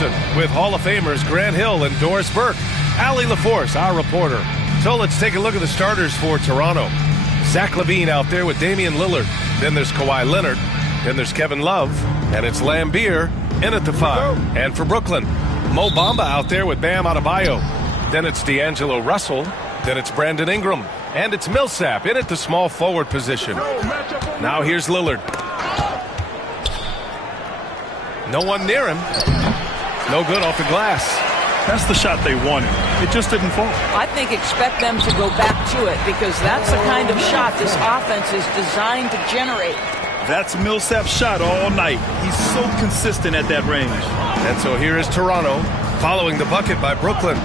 person with Hall of Famers Grant Hill and Doris Burke. Allie LaForce, our reporter. So let's take a look at the starters for Toronto. Zach LaVine out there with Damian Lillard. Then there's Kawhi Leonard. Then there's Kevin Love. And it's Lambeer in at the 5. And for Brooklyn, Mo Bamba out there with Bam Adebayo. Then it's D'Angelo Russell. Then it's Brandon Ingram. And it's Millsap in at the small forward position. Now here's Lillard. No one near him. No good off the glass. That's the shot they wanted. It just didn't fall. I think expect them to go back to it because that's the kind of shot this offense is designed to generate. That's Millsap's shot all night. He's so consistent at that range. And so here is Toronto following the bucket by Brooklyn.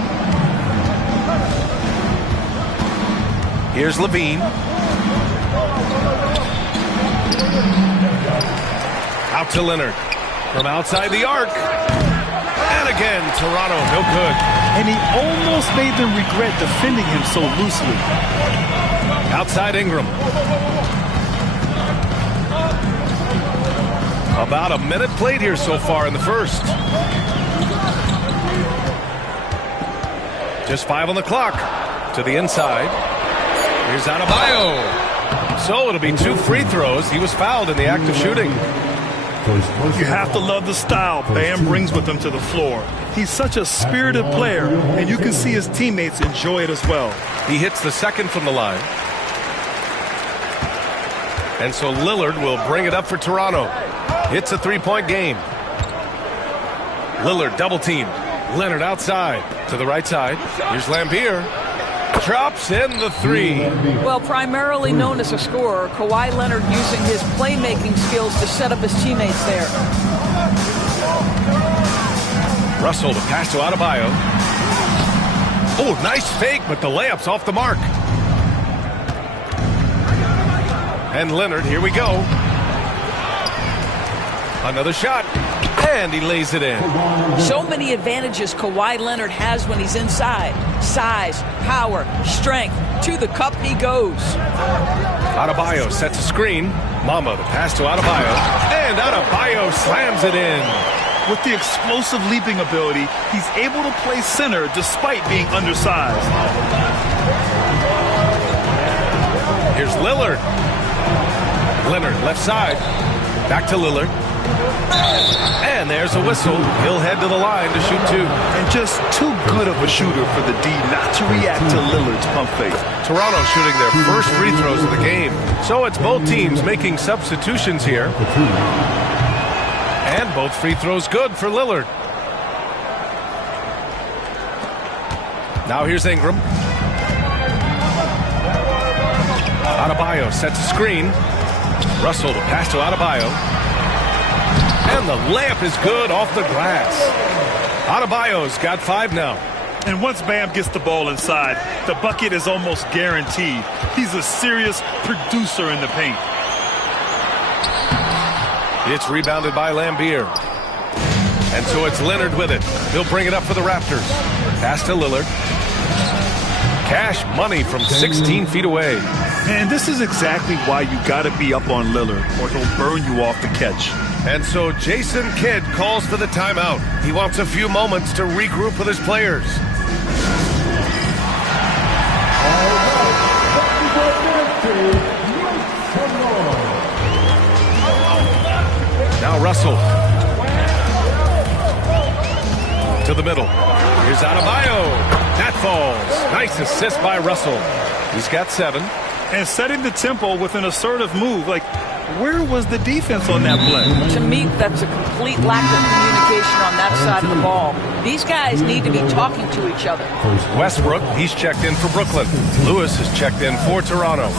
Here's LaVine. Out to Leonard. From outside the arc. And again, Toronto, no good. And he almost made them regret defending him so loosely. Outside Ingram. About a minute played here so far in the first. Just 5 on the clock. To the inside. Here's Adebayo. So it'll be 2 free throws. He was fouled in the act of shooting. You have to love the style Bam brings with him to the floor. He's such a spirited player, and you can see his teammates enjoy it as well. He hits the second from the line. And so Lillard will bring it up for Toronto. It's a 3-point game. Lillard double team. Leonard outside to the right side. Here's Lambeer. Drops in the 3. Well, primarily known as a scorer, Kawhi Leonard using his playmaking skills to set up his teammates there. Russell to pass to Adebayo. Oh, nice fake, but the layup's off the mark. And Leonard, here we go. Another shot. And he lays it in. So many advantages Kawhi Leonard has when he's inside. Size, power, strength. To the cup he goes. Adebayo sets a screen. Mama, the pass to Adebayo. And Adebayo slams it in. With the explosive leaping ability, he's able to play center despite being undersized. Here's Lillard. Leonard, left side. Back to Lillard. And there's a whistle. He'll head to the line to shoot 2. And just too good of a shooter for the D not to react to Lillard's pump fake. Toronto shooting their first free throws of the game. So it's both teams making substitutions here. And both free throws good for Lillard. Now here's Ingram. Adebayo sets a screen. Russell to pass to Adebayo. And the layup is good off the glass. Adebayo's got 5 now. And once Bam gets the ball inside, the bucket is almost guaranteed. He's a serious producer in the paint. It's rebounded by Lambeer. And so it's Leonard with it. He'll bring it up for the Raptors. Pass to Lillard. Cash money from 16 feet away. And this is exactly why you got to be up on Lillard, or he'll burn you off the catch. And so Jason Kidd calls for the timeout. He wants a few moments to regroup with his players. Now Russell. To the middle. Here's Adebayo. That falls. Nice assist by Russell. He's got 7. And setting the tempo with an assertive move. Like, where was the defense on that play? To me, that's a complete lack of communication on that side of the ball. These guys need to be talking to each other. Westbrook, he's checked in for Brooklyn. Lewis has checked in for Toronto.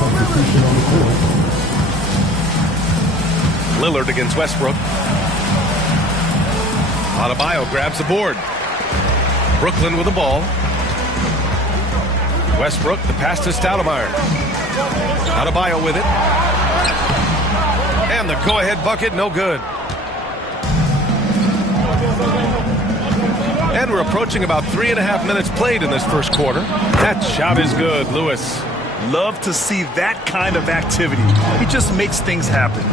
Lillard against Westbrook. Adebayo grabs the board. Brooklyn with the ball. Westbrook, the pass to Stoudemire. Adebayo with it. And the go-ahead bucket, no good. And we're approaching about 3.5 minutes played in this first quarter. That shot is good, Lewis. Love to see that kind of activity. He just makes things happen.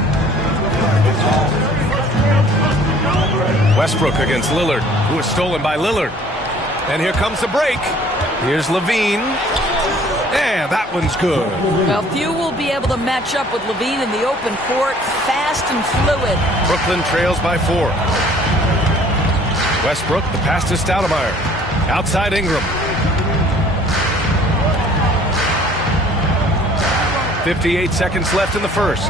Westbrook against Lillard, who is stolen by Lillard. And here comes the break. Here's Levine. And that one's good. Well, few will be able to match up with Levine in the open court. Fast and fluid. Brooklyn trails by 4. Westbrook, the pass to Stoudemire. Outside Ingram. 58 seconds left in the first.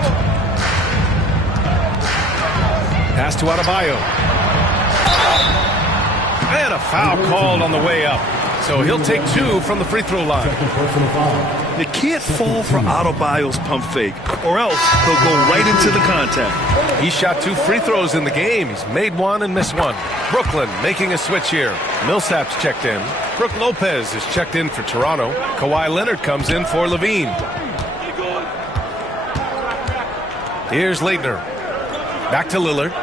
Pass to Adebayo. And a foul called on the way up. So he'll take 2 from the free throw line. You can't fall for Adebayo's pump fake, or else he'll go right into the contact. He shot 2 free throws in the game. He's made 1 and missed 1. Brooklyn making a switch here. Millsap's checked in. Brook Lopez is checked in for Toronto. Kawhi Leonard comes in for Levine. Here's Leitner. Back to Lillard.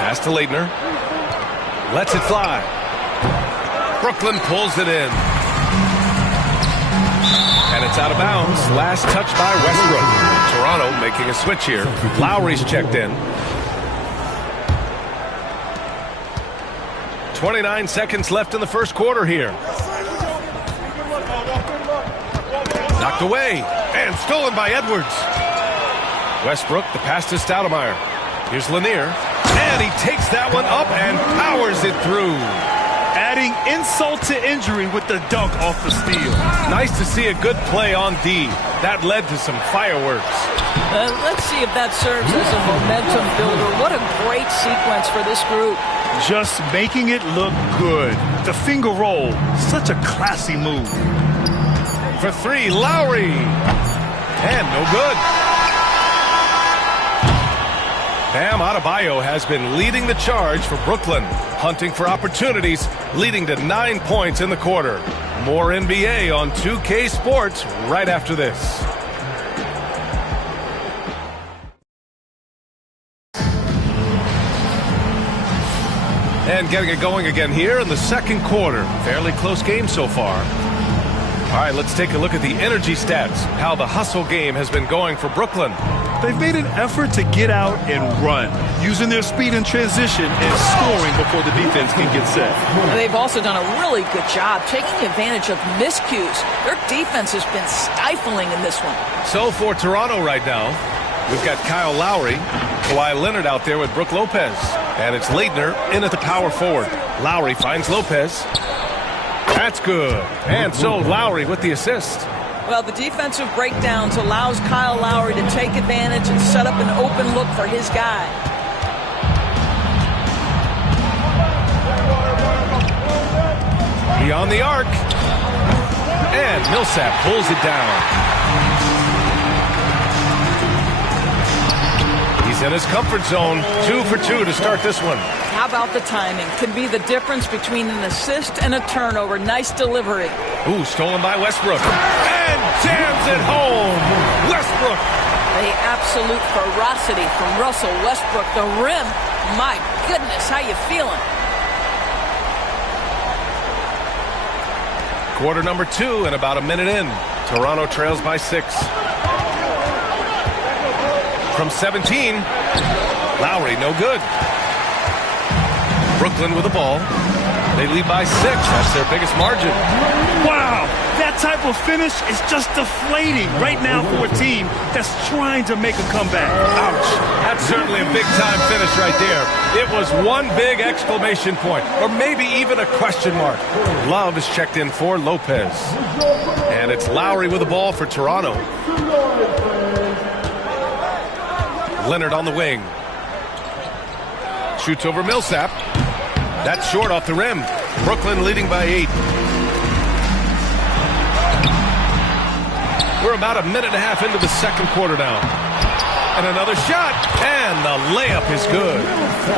Pass to Leitner. Lets it fly. Brooklyn pulls it in. And it's out of bounds. Last touch by Westbrook. Toronto making a switch here. Lowry's checked in. 29 seconds left in the first quarter here. Knocked away. And stolen by Edwards. Westbrook, the pass to Stoudemire. Here's Lanier. And he takes that one up and powers it through. Adding insult to injury with the dunk off the steal. Nice to see a good play on D. That led to some fireworks. Let's see if that serves as a momentum builder. What a great sequence for this group. Just making it look good. The finger roll, such a classy move. For 3, Lowry. And no good. Bam Adebayo has been leading the charge for Brooklyn, hunting for opportunities, leading to 9 points in the quarter. More NBA on 2K Sports right after this. And getting it going again here in the second quarter. Fairly close game so far. All right, let's take a look at the energy stats, how the hustle game has been going for Brooklyn. They've made an effort to get out and run, using their speed in transition and scoring before the defense can get set. They've also done a really good job taking advantage of miscues. Their defense has been stifling in this one. So for Toronto right now, we've got Kyle Lowry, Kawhi Leonard out there with Brook Lopez. And it's Leitner in at the power forward. Lowry finds Lopez. That's good. And so Lowry with the assist. Well, the defensive breakdowns allows Kyle Lowry to take advantage and set up an open look for his guy. Beyond the arc. And Millsap pulls it down. He's in his comfort zone. 2 for 2 to start this one. How about the timing? Could be the difference between an assist and a turnover. Nice delivery. Ooh, stolen by Westbrook. And jams it home. Westbrook. The absolute ferocity from Russell Westbrook. The rim. My goodness, how you feeling? Quarter number 2 and about a minute in. Toronto trails by 6. From 17. Lowry, no good. Brooklyn with the ball. They lead by 6. That's their biggest margin. Wow, that type of finish is just deflating right now for a team that's trying to make a comeback. Ouch. That's certainly a big-time finish right there. It was one big exclamation point, or maybe even a question mark. Love is checked in for Lopez. And it's Lowry with the ball for Toronto. Leonard on the wing. Shoots over Millsap. That's short off the rim. Brooklyn leading by 8. We're about a minute and a half into the second quarter now. And another shot. And the layup is good.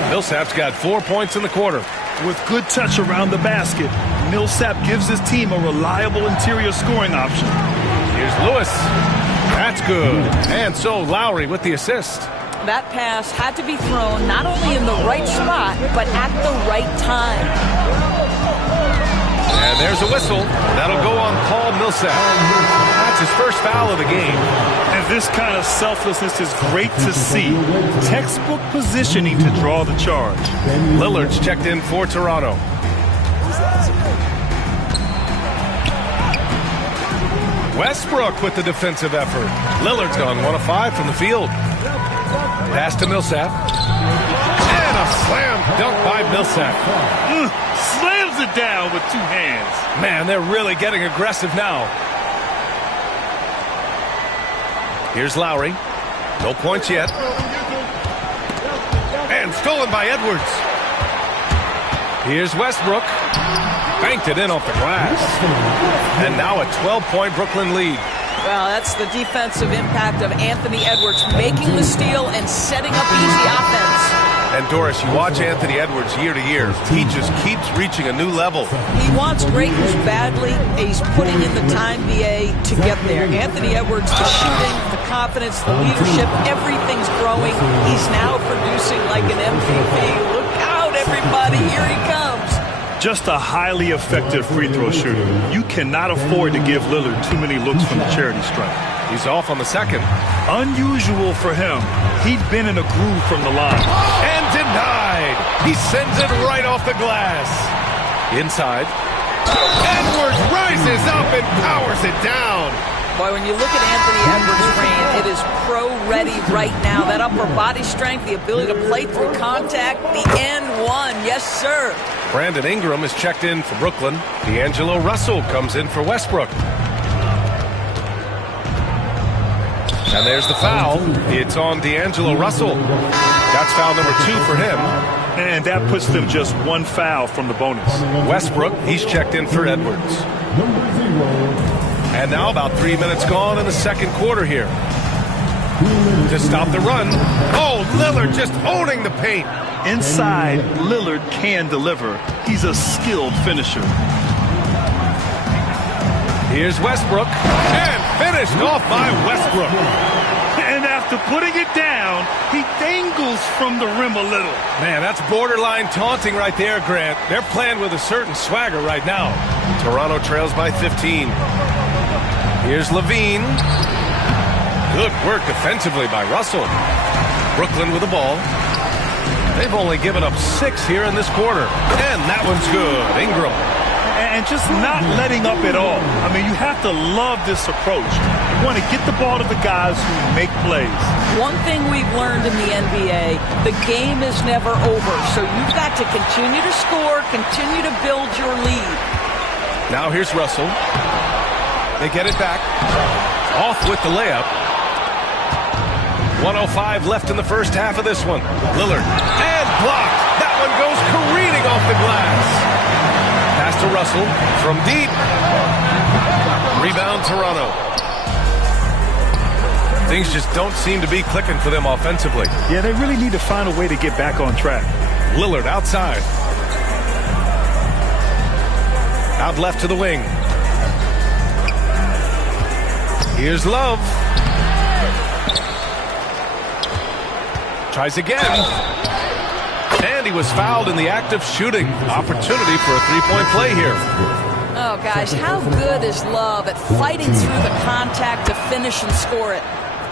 Millsap's got 4 points in the quarter. With good touch around the basket, Millsap gives his team a reliable interior scoring option. Here's Lewis. That's good. And so Lowry with the assist. That pass had to be thrown not only in the right spot, but at the right time. And And there's a whistle. That'll go on Paul Millsap. That's his first foul of the game. And this kind of selflessness is great to see. Textbook positioning to draw the charge. Lillard's checked in for Toronto. Westbrook with the defensive effort. Lillard's gone 1 of 5 from the field. Pass to Millsap. And a slam dunk by Millsap. Slams it down with 2 hands. Man, they're really getting aggressive now. Here's Lowry. No points yet. And stolen by Edwards. Here's Westbrook. Banked it in off the glass. And now a 12-point Brooklyn lead. Well, that's the defensive impact of Anthony Edwards making the steal and setting up easy offense. And Doris, you watch Anthony Edwards year to year. He just keeps reaching a new level. He wants greatness badly. He's putting in the time, BA, to get there. Anthony Edwards, the shooting, the confidence, the leadership, everything's growing. He's now producing like an MVP. Look out, everybody. Here he comes. Just a highly effective free throw shooter. You cannot afford to give Lillard too many looks from the charity stripe. He's off on the second. Unusual for him. He'd been in a groove from the line. And denied. He sends it right off the glass. Inside. Edwards rises up and powers it down. Boy, when you look at Anthony Edwards' frame, it is pro-ready right now. That upper body strength, the ability to play through contact, the and one. Yes, sir. Brandon Ingram is checked in for Brooklyn. D'Angelo Russell comes in for Westbrook. And there's the foul. It's on D'Angelo Russell. That's foul number 2 for him. And that puts them just 1 foul from the bonus. Westbrook, he's checked in for Edwards. And now about 3 minutes gone in the second quarter here. To stop the run. Oh, Lillard just owning the paint. Inside, Lillard can deliver. He's a skilled finisher. Here's Westbrook. And finished off by Westbrook. And after putting it down, he dangles from the rim a little. Man, that's borderline taunting right there, Grant. They're playing with a certain swagger right now. Toronto trails by 15. Here's Levine. Good work defensively by Russell. Brooklyn with the ball. They've only given up 6 here in this quarter. And that one's good. Ingram. And just not letting up at all. I mean, you have to love this approach. You want to get the ball to the guys who make plays. One thing we've learned in the NBA, the game is never over. So you've got to continue to score, continue to build your lead. Now here's Russell. They get it back. Off with the layup. 1:05 left in the first half of this one. Lillard. And blocked. That one goes careening off the glass. Pass to Russell from deep. Rebound Toronto. Things just don't seem to be clicking for them offensively. Yeah, they really need to find a way to get back on track. Lillard outside. Out left to the wing. Here's Love. Tries again. And he was fouled in the act of shooting. Opportunity for a three-point play here. Oh, guys, how good is Love at fighting through the contact to finish and score it?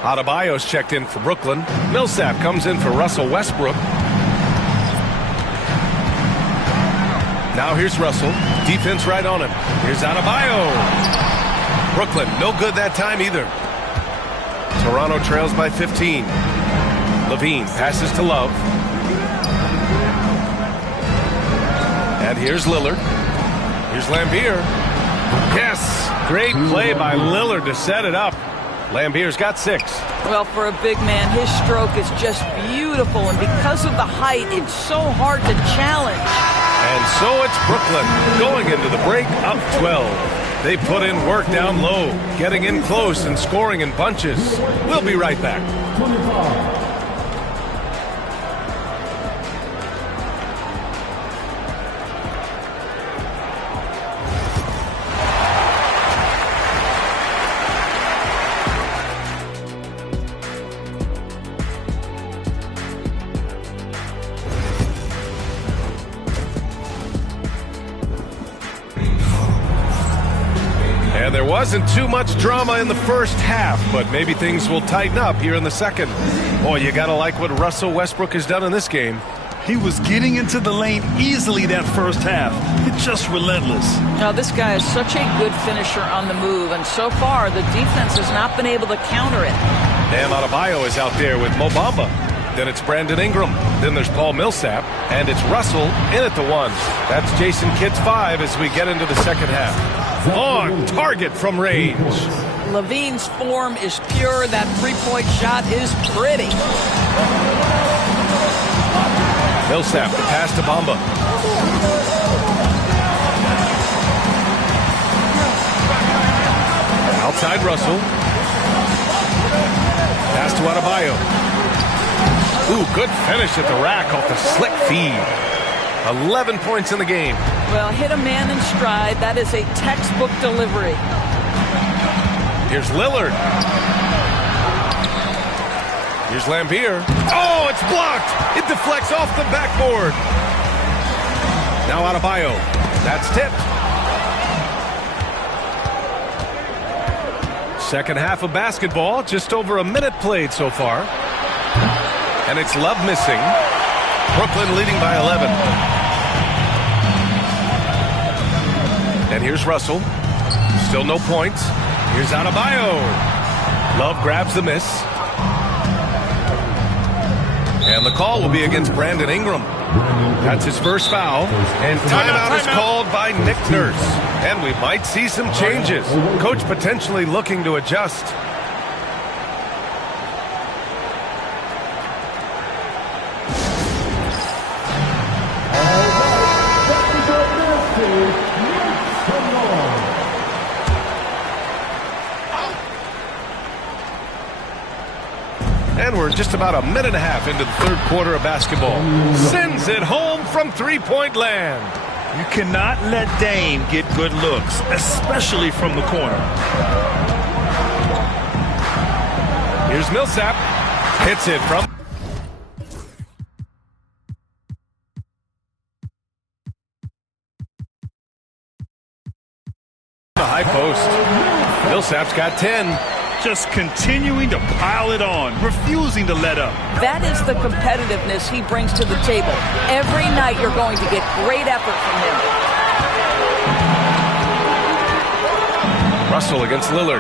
Adebayo's checked in for Brooklyn. Millsap comes in for Russell Westbrook. Now here's Russell. Defense right on him. Here's Adebayo. Brooklyn, no good that time either. Toronto trails by 15. Levine passes to Love. And here's Lillard. Here's Lambier. Yes, great play by Lillard to set it up. Lambier's got 6. Well, for a big man, his stroke is just beautiful, and because of the height, it's so hard to challenge. And so it's Brooklyn going into the break up 12. They put in work down low, getting in close and scoring in bunches. We'll be right back. And there wasn't too much drama in the first half, but maybe things will tighten up here in the second. Boy, you got to like what Russell Westbrook has done in this game. He was getting into the lane easily that first half. It's just relentless. Now, this guy is such a good finisher on the move, and so far the defense has not been able to counter it. Bam Adebayo is out there with Mo Bamba. Then it's Brandon Ingram. Then there's Paul Millsap. And it's Russell in at the one. That's Jason Kidd's 5 as we get into the second half. On target from range. Levine's form is pure. That three-point shot is pretty. Millsap, the pass to Bamba. Outside Russell. Pass to Adebayo. Ooh, good finish at the rack off the slick feed. 11 points in the game. Well, hit a man in stride. That is a textbook delivery. Here's Lillard. Here's Lambeer. Oh, it's blocked. It deflects off the backboard. Now Adebayo. That's tipped. Second half of basketball. Just over a minute played so far. And it's Love missing. Brooklyn leading by 11. And here's Russell. Still no points. Here's Adebayo. Love grabs the miss. And the call will be against Brandon Ingram. That's his first foul. And timeout is called by Nick Nurse. And we might see some changes. Coach potentially looking to adjust. And we're just about a minute and a half into the third quarter of basketball. Sends it home from three-point land. You cannot let Dame get good looks, especially from the corner. Here's Millsap. Hits it from the high post. Millsap's got 10. Just continuing to pile it on, refusing to let up. That is the competitiveness he brings to the table. Every night you're going to get great effort from him. Russell against Lillard.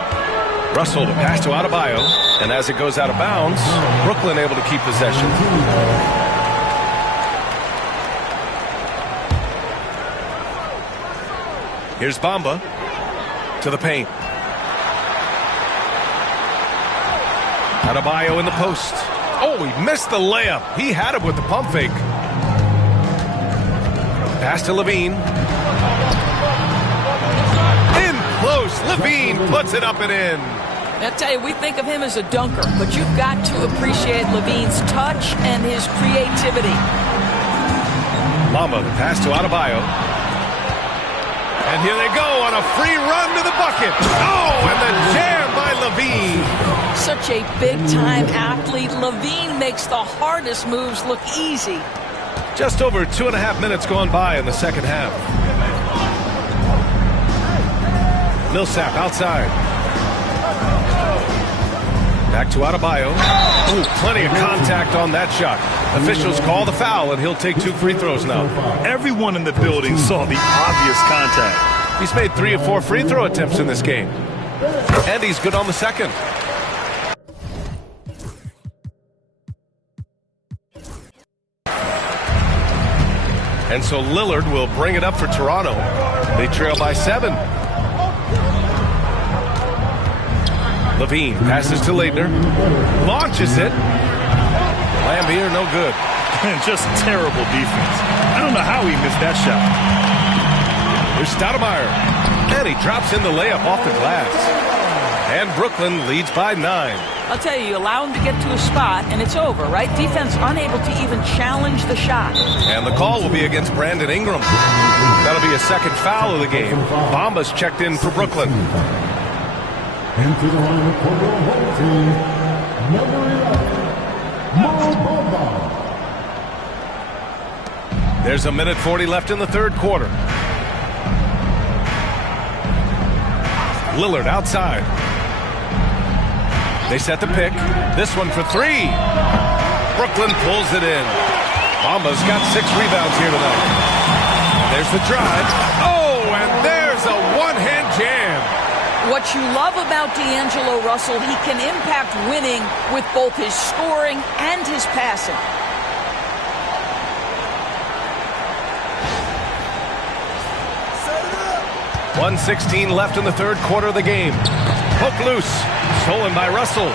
Russell to pass to Adebayo. And as it goes out of bounds, Brooklyn able to keep possession. Here's Bamba to the paint. Adebayo in the post. Oh, he missed the layup. He had it with the pump fake. Pass to Levine. In close. Levine puts it up and in. I tell you, we think of him as a dunker, but you've got to appreciate Levine's touch and his creativity. Bamba, the pass to Adebayo. And here they go on a free run to the bucket. Oh, and the jam by Levine. Such a big-time athlete. Levine makes the hardest moves look easy. Just over 2.5 minutes gone by in the second half. Millsap outside. Back to Adebayo. Ooh, plenty of contact on that shot. Officials call the foul, and he'll take 2 free throws now. Everyone in the building saw the obvious contact. He's made 3 of 4 free throw attempts in this game. And he's good on the second. And so Lillard will bring it up for Toronto. They trail by 7. Levine passes to Leitner. Launches it. Lambeer, no good. Just terrible defense. I don't know how he missed that shot. Here's Stoudemire. And he drops in the layup off the glass. And Brooklyn leads by 9. I'll tell you, you allow him to get to a spot, and it's over, right? Defense unable to even challenge the shot. And the call will be against Brandon Ingram. That'll be a second foul of the game. Bamba's checked in for Brooklyn. Into the line for the home team, number 11, Mo Bamba. There's a minute 40 left in the third quarter. Lillard outside. They set the pick. This one for three. Brooklyn pulls it in. Bamba's got 6 rebounds here tonight. There's the drive. Oh, and there's a one-hand jam. What you love about D'Angelo Russell, he can impact winning with both his scoring and his passing. .116 left in the third quarter of the game. Hook loose. Stolen by Russell.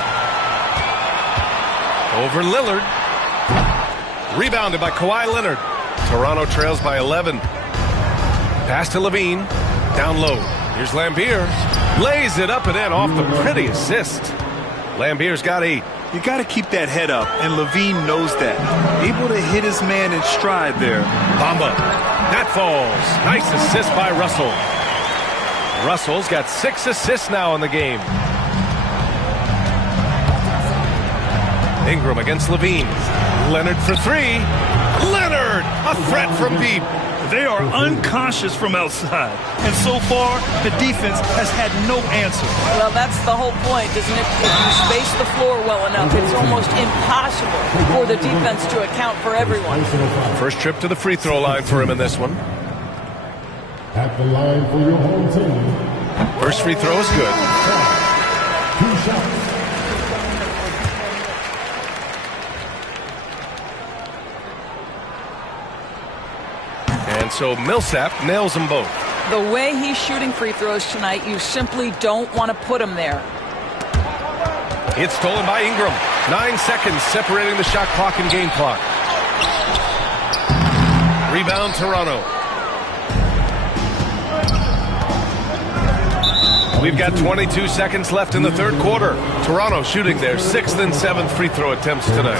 Over Lillard. Rebounded by Kawhi Leonard. Toronto trails by 11. Pass to Levine. Down low. Here's Lambier. Lays it up and in off the pretty assist. Lambier's got 8. You got to keep that head up, and Levine knows that. Able to hit his man in stride there. Bamba. That falls. Nice assist by Russell. Russell's got 6 assists now in the game. Ingram against Levine. Leonard for 3. Leonard! A threat from deep. They are unconscious from outside. And so far, the defense has had no answer. Well, that's the whole point, isn't it? If you space the floor well enough, it's almost impossible for the defense to account for everyone. First trip to the free throw line for him in this one. At the line for your home team. First free throw is good. 2 shots. And so Millsap nails them both. The way he's shooting free throws tonight, you simply don't want to put him there. It's stolen by Ingram. 9 seconds separating the shot clock and game clock. Rebound Toronto. We've got 22 seconds left in the third quarter. Toronto shooting their 6th and 7th free throw attempts tonight.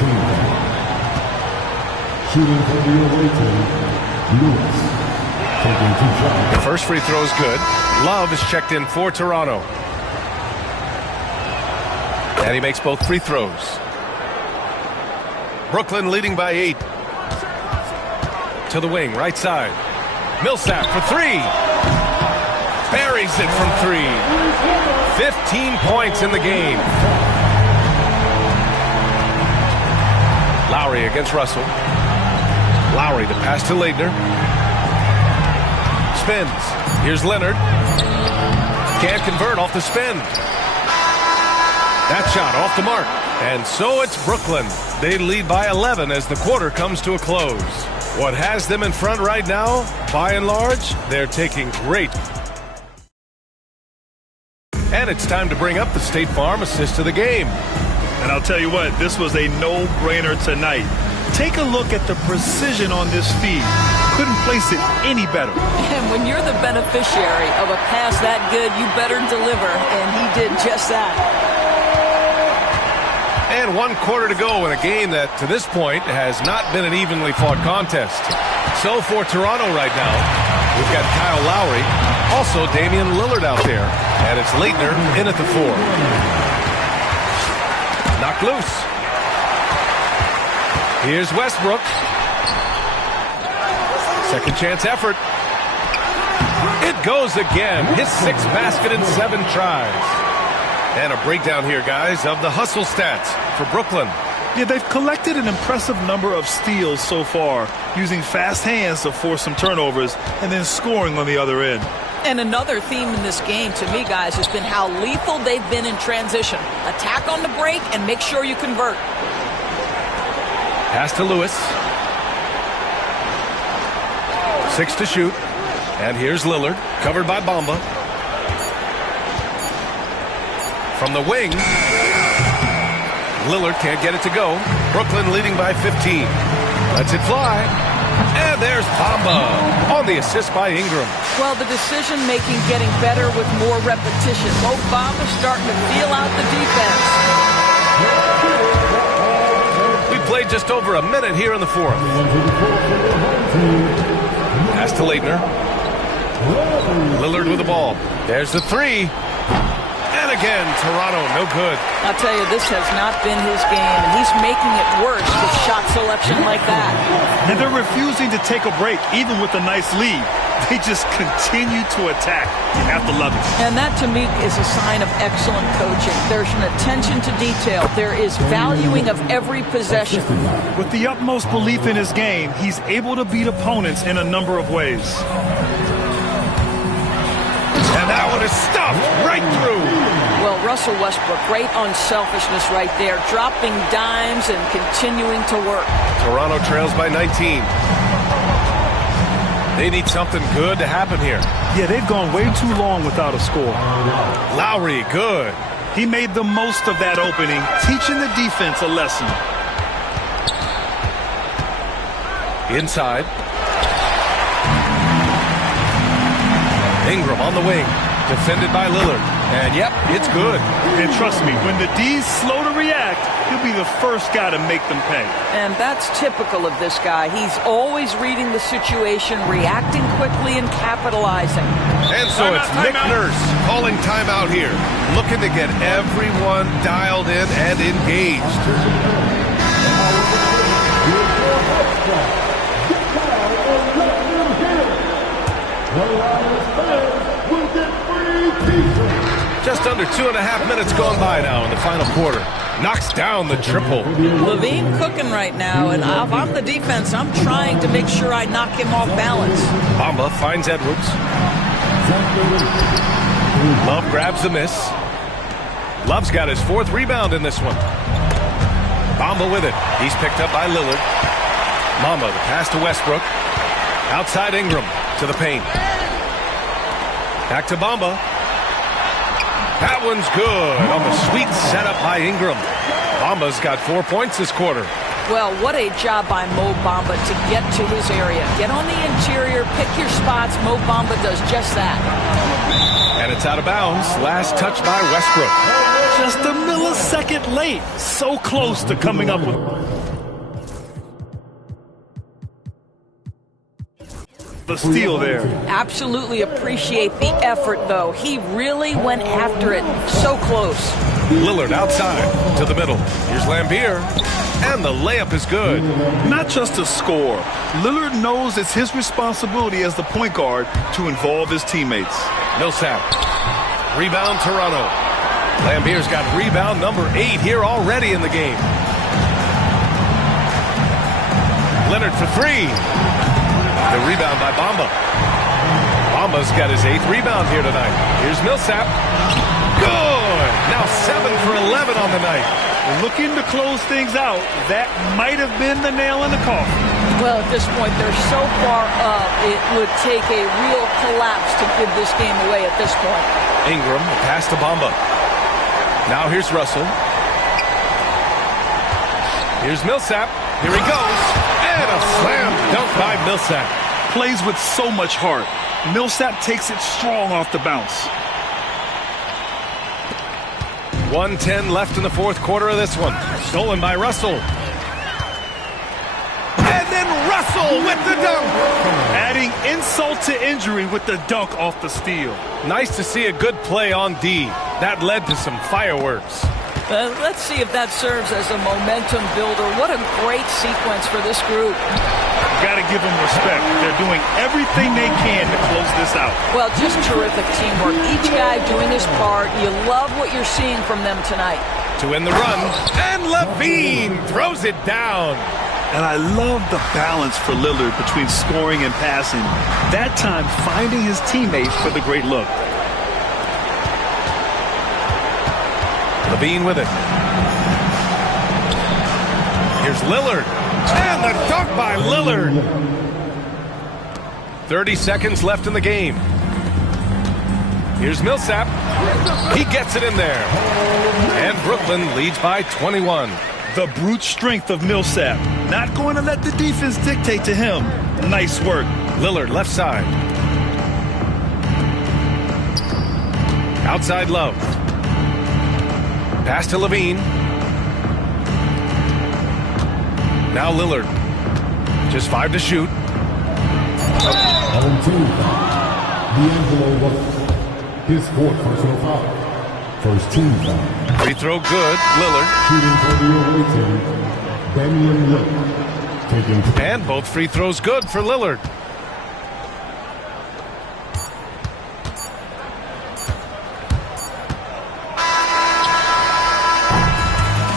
Shooting for the away team. Lewis taking 2 shots. The first free throw is good. Love is checked in for Toronto. And he makes both free throws. Brooklyn leading by 8. To the wing, right side. Millsap for 3. Buries it from 3. 15 points in the game. Lowry against Russell. Lowry, the pass to Leitner. Spins. Here's Leonard. Can't convert off the spin. That shot off the mark. And so it's Brooklyn. They lead by 11 as the quarter comes to a close. What has them in front right now, by and large, they're taking great. And it's time to bring up the State Farm assist of the game. And I'll tell you what, this was a no-brainer tonight. Take a look at the precision on this feed. Couldn't place it any better. And when you're the beneficiary of a pass that good, you better deliver, and he did just that. And 1 quarter to go in a game that, to this point, has not been an evenly fought contest. So for Toronto right now, we've got Kyle Lowry, also Damian Lillard out there, and it's Leitner in at the 4. Knocked loose. Here's Westbrook. Second chance effort. It goes again. His 6th basket in 7 tries. And a breakdown here, guys, of the hustle stats for Brooklyn. Yeah, they've collected an impressive number of steals so far, using fast hands to force some turnovers and then scoring on the other end. And another theme in this game, to me, guys, has been how lethal they've been in transition. Attack on the break and make sure you convert. Pass to Lewis. 6 to shoot. And here's Lillard, covered by Bamba. From the wing, Lillard can't get it to go. Brooklyn leading by 15. Lets it fly. And there's Bamba on the assist by Ingram. Well, the decision-making getting better with more repetition. Mo Bamba's starting to feel out the defense. We played just over a minute here in the 4th. Pass to Leitner. Lillard with the ball. There's the 3. And again. Toronto, no good. I'll tell you, this has not been his game, and he's making it worse with shot selection like that. And they're refusing to take a break, even with a nice lead. They just continue to attack. You have to love it. And that, to me, is a sign of excellent coaching. There's an attention to detail. There is valuing of every possession. With the utmost belief in his game, he's able to beat opponents in a number of ways. And that one is stuffed right through. Well, Russell Westbrook, great unselfishness right there, dropping dimes and continuing to work. Toronto trails by 19. They need something good to happen here. Yeah, they've gone way too long without a score. Lowry, good. He made the most of that opening, teaching the defense a lesson. Inside. Ingram on the wing. Defended by Lillard. And, yep, it's good. And trust me, when the D's slow to react, he'll be the first guy to make them pay. And that's typical of this guy. He's always reading the situation, reacting quickly, and capitalizing. And so it's Nick Nurse calling timeout here, looking to get everyone dialed in and engaged. Just under 2.5 minutes gone by now in the final quarter. Knocks down the triple. Levine cooking right now, and if I'm the defense, I'm trying to make sure I knock him off balance. Bamba finds Edwards. Love grabs the miss. Love's got his 4th rebound in this one. Bamba with it. He's picked up by Lillard. Bamba, the pass to Westbrook. Outside Ingram to the paint. Back to Bamba. That one's good on the sweet setup by Ingram. Bamba's got 4 points this quarter. Well, what a job by Mo Bamba to get to his area. Get on the interior, pick your spots. Mo Bamba does just that. And it's out of bounds. Last touch by Westbrook. Just a millisecond late. So close to coming up with the steal there. Absolutely appreciate the effort, though. He really went after it. So close. Lillard outside to the middle. Here's Lambier. And the layup is good. Not just a score. Lillard knows it's his responsibility as the point guard to involve his teammates. Millsap. Rebound Toronto. Lambier's got rebound number 8 here already in the game. Leonard for 3. The rebound by Bamba. Bamba's got his 8th rebound here tonight. Here's Millsap. Good! Now 7 for 11 on the night. Looking to close things out. That might have been the nail in the coffin. Well, at this point, they're so far up, it would take a real collapse to give this game away at this point. Ingram, pass to Bamba. Now here's Russell. Here's Millsap. Here he goes. And a slam dunk by Millsap. Plays with so much heart. Millsap takes it strong off the bounce. 1:10 left in the 4th quarter of this one. Stolen by Russell. And then Russell with the dunk. Adding insult to injury with the dunk off the steal. Nice to see a good play on D. That led to some fireworks. Let's see if that serves as a momentum builder. What a great sequence for this group. Got to give them respect. They're doing everything they can to close this out. Well, just terrific teamwork. Each guy doing his part. You love what you're seeing from them tonight. To win the run. And Levine throws it down. And I love the balance for Lillard between scoring and passing. That time finding his teammate for the great look. Levine with it. Here's Lillard. And the dunk by Lillard. 30 seconds left in the game. Here's Millsap. He gets it in there. And Brooklyn leads by 21. The brute strength of Millsap. Not going to let the defense dictate to him. Nice work. Lillard left side. Outside Love. Pass to Levine. Now Lillard. Just 5 to shoot. On 2. D'Angelo Russell. His 4th personal foul. First team foul. Free throw good. Lillard. Shooting for the away team, Damian Lillard. Taking And both free throws good for Lillard.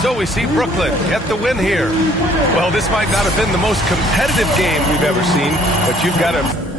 So we see Brooklyn get the win here. Well, this might not have been the most competitive game we've ever seen, but you've got to